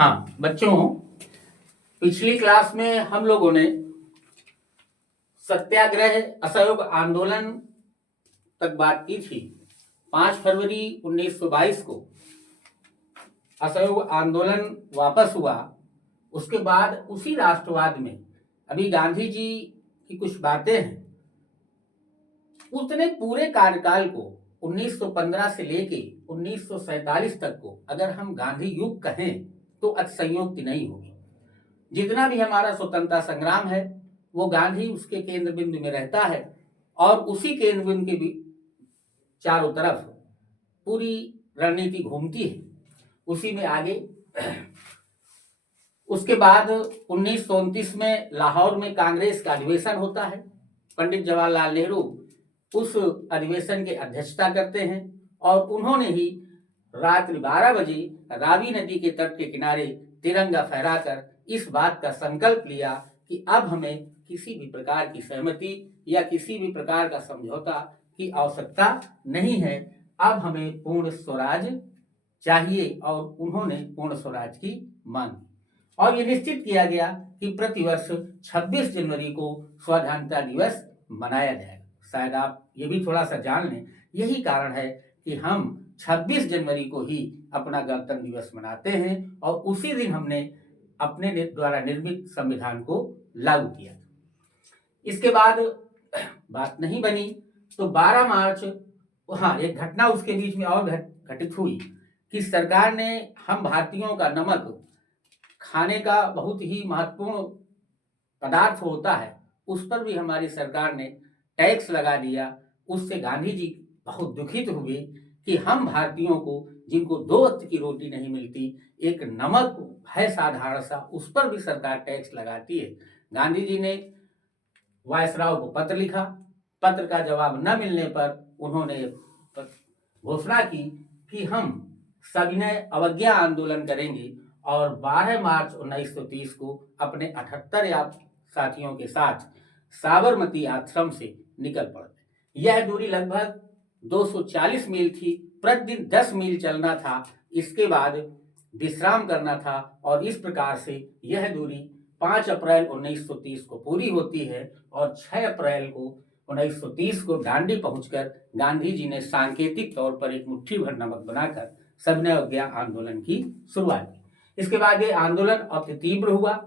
हाँ बच्चों, पिछली क्लास में हम लोगों ने सत्याग्रह असहयोग आंदोलन तक बात की थी। 5 फरवरी 1922 को असहयोग आंदोलन वापस हुआ। उसके बाद उसी राष्ट्रवाद में अभी गांधी जी की कुछ बातें हैं। उसने पूरे कार्यकाल को 1915 से लेके 1947 तक को अगर हम गांधी युग कहें तो अतिशयोक्ति नहीं होगी। जितना भी हमारा स्वतंत्रता संग्राम है वो गांधी उसके केंद्र बिंदु में रहता है और उसी केंद्र बिंदु के भी चारों तरफ पूरी रणनीति घूमती है, उसी में आगे। उसके बाद 1929 में लाहौर में कांग्रेस का अधिवेशन होता है। पंडित जवाहरलाल नेहरू उस अधिवेशन के अध्यक्षता करते हैं और उन्होंने ही रात्रि 12 बजे रावी नदी के तट के किनारे तिरंगा फहराकर इस बात का संकल्प लिया कि अब हमें किसी भी प्रकार की सहमति या किसी भी प्रकार का समझौता की आवश्यकता नहीं है, अब हमें पूर्ण स्वराज चाहिए। और उन्होंने पूर्ण स्वराज की मांग की और ये निश्चित किया गया कि प्रतिवर्ष 26 जनवरी को स्वाधीनता दिवस मनाया जाएगा। शायद आप ये भी थोड़ा सा जान लें, यही कारण है कि हम 26 जनवरी को ही अपना गणतंत्र दिवस मनाते हैं और उसी दिन हमने अपने द्वारा निर्मित संविधान को लागू किया। इसके बाद बात नहीं बनी तो 12 मार्च एक घटना उसके बीच में और घटित हुई कि सरकार ने हम भारतीयों का नमक खाने का बहुत ही महत्वपूर्ण पदार्थ होता है, उस पर भी हमारी सरकार ने टैक्स लगा दिया। उससे गांधी जी बहुत दुखित हुए कि हम भारतीयों को जिनको 2 वक्त की रोटी नहीं मिलती, एक नमक है साधारण सा, उस पर भी सरकार टैक्स लगाती है। गांधी जी ने वायसराय को पत्र लिखा। पत्र का जवाब न मिलने पर उन्होंने घोषणा की कि हम सविनय अवज्ञा आंदोलन करेंगे और 12 मार्च 1930 को अपने 78 साथियों के साथ साबरमती आश्रम से निकल पड़े। यह दूरी लगभग 240 मील थी। प्रतिदिन 10 मील चलना था, इसके बाद विश्राम करना था और इस प्रकार से यह दूरी 5 अप्रैल 1930 को पूरी होती है और 6 अप्रैल को 1930 को डांडी पहुंचकर गांधी जी ने सांकेतिक तौर पर एक मुट्ठी भर नमक बनाकर सविनय अवज्ञा आंदोलन की शुरुआत की। इसके बाद ये आंदोलन अति तीव्र हुआ,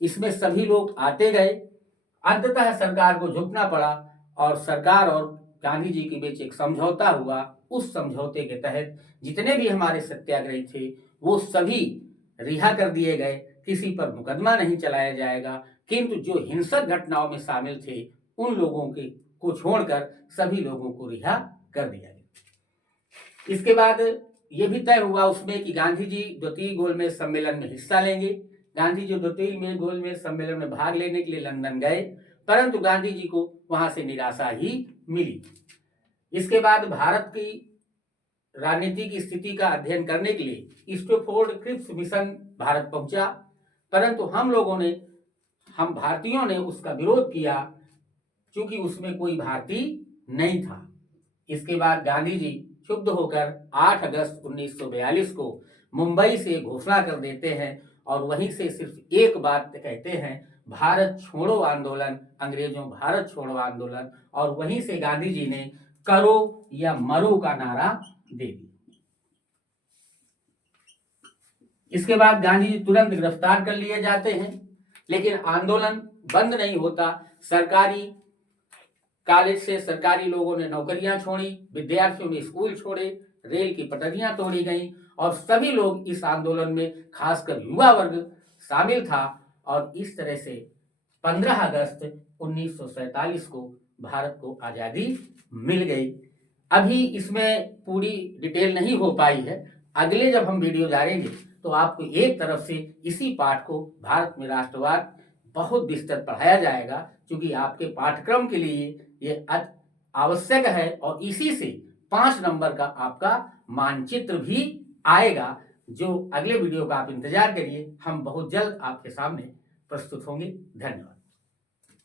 इसमें सभी लोग आते गए। अंततः सरकार को झुकना पड़ा और सरकार और गांधी जी के बीच एक समझौता हुआ। उस समझौते के तहत जितने भी हमारे सत्याग्रही थे वो सभी रिहा कर दिए गए, किसी पर मुकदमा नहीं चलाया जाएगा, किंतु जो हिंसक घटनाओं में शामिल थे उन लोगों को छोड़कर सभी लोगों को रिहा कर दिया गया। इसके बाद ये भी तय हुआ उसमें कि गांधी जी द्वितीय गोलमेज सम्मेलन में हिस्सा लेंगे। गांधी जी द्वितीय गोलमेज सम्मेलन में भाग लेने के लिए लंदन गए, परंतु गांधी जी को वहां से निराशा ही मिली। इसके बाद भारत की राजनीति की स्थिति का अध्ययन करने के लिए स्टैफोर्ड क्रिप्स मिशन भारत पहुंचा, परंतु हम भारतीयों ने उसका विरोध किया क्योंकि उसमें कोई भारतीय नहीं था। इसके बाद गांधी जी क्षुब्ध होकर 8 अगस्त 1942 को मुंबई से घोषणा कर देते हैं और वहीं से सिर्फ एक बात कहते हैं, भारत छोड़ो आंदोलन, अंग्रेजों भारत छोड़ो आंदोलन, और वहीं से गांधी जी ने करो या मरो का नारा दे दिया। इसके बाद गांधी जी तुरंत गिरफ्तार कर लिए जाते हैं, लेकिन आंदोलन बंद नहीं होता। सरकारी कॉलेज से सरकारी लोगों ने नौकरियां छोड़ी, विद्यार्थियों ने स्कूल छोड़े, रेल की पटरियां तोड़ी गईं और सभी लोग इस आंदोलन में खासकर युवा वर्ग शामिल था और इस तरह से 15 अगस्त 1947 को भारत को आज़ादी मिल गई। अभी इसमें पूरी डिटेल नहीं हो पाई है, अगले जब हम वीडियो डालेंगे तो आपको एक तरफ से इसी पाठ को भारत में राष्ट्रवाद बहुत विस्तृत पढ़ाया जाएगा, क्योंकि आपके पाठ्यक्रम के लिए ये आवश्यक है और इसी से 5 नंबर का आपका मानचित्र भी आएगा, जो अगले वीडियो का आप इंतजार करिए, हम बहुत जल्द आपके सामने प्रस्तुत होंगे। धन्यवाद।